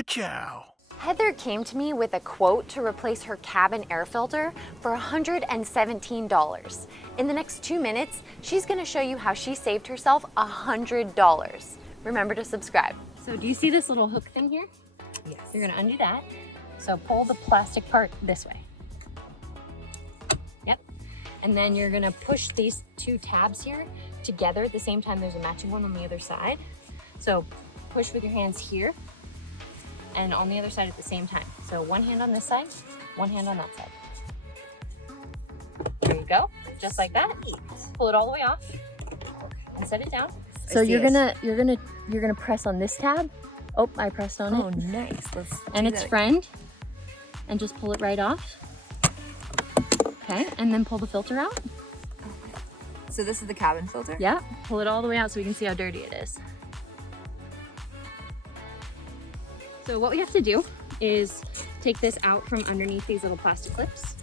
Ka-chow. Heather came to me with a quote to replace her cabin air filter for $117. In the next 2 minutes, she's gonna show you how she saved herself $100. Remember to subscribe. So do you see this little hook thing here? Yes. You're gonna undo that. So pull the plastic part this way. Yep. And then you're gonna push these two tabs here together at the same time. There's a matching one on the other side. So push with your hands here and on the other side at the same time. So one hand on this side, one hand on that side. There you go, just like that. Pull it all the way off and set it down. So you're gonna press on this tab. Oh, I pressed on it. Oh, nice. And its friend, and just pull it right off. Okay, and then pull the filter out. So this is the cabin filter? Yeah, pull it all the way out so we can see how dirty it is. So what we have to do is take this out from underneath these little plastic clips.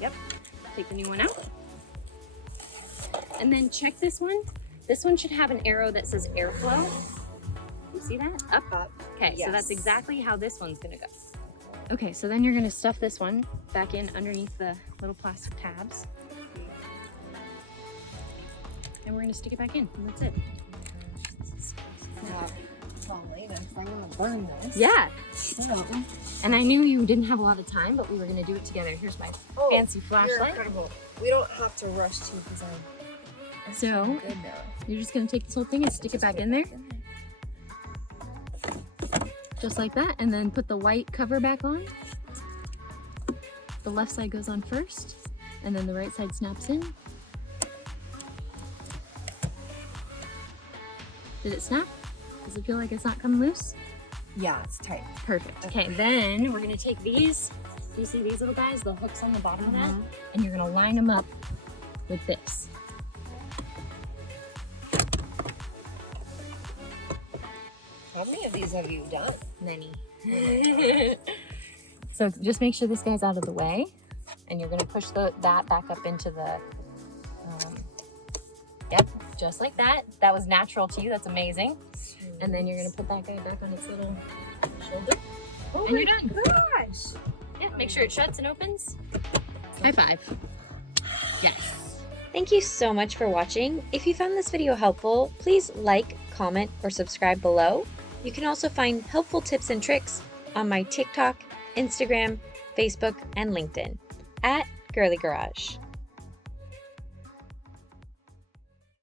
Yep, take the new one out. And then check this one. This one should have an arrow that says airflow. You see that? Up. Okay, yes. So that's exactly how this one's gonna go. Okay, so then you're gonna stuff this one back in underneath the little plastic tabs. And we're gonna stick it back in, and that's it. I'm gonna burn this. Yeah. And I knew you didn't have a lot of time, but we were gonna do it together. Here's my fancy flashlight. You're incredible. We don't have to rush to because I'm so good now. You're just gonna take this whole thing and stick it back in there. Just like that, and then put the white cover back on. The left side goes on first, and then the right side snaps in. Did it snap? Does it feel like it's not coming loose? Yeah, it's tight. Perfect. Okay, then we're gonna take these. Do you see these little guys? The hooks on the bottom of that? And you're gonna line them up with this. How many of these have you done? Many. So just make sure this guy's out of the way, and you're gonna push that back up into the, yep, just like that. That was natural to you, that's amazing. And then you're gonna put that guy back on its little shoulder, and you're done. Gosh! Yeah, make sure it shuts and opens. High five. Yes. Thank you so much for watching. If you found this video helpful, please like, comment, or subscribe below. You can also find helpful tips and tricks on my TikTok, Instagram, Facebook, and LinkedIn @Girlie Garage.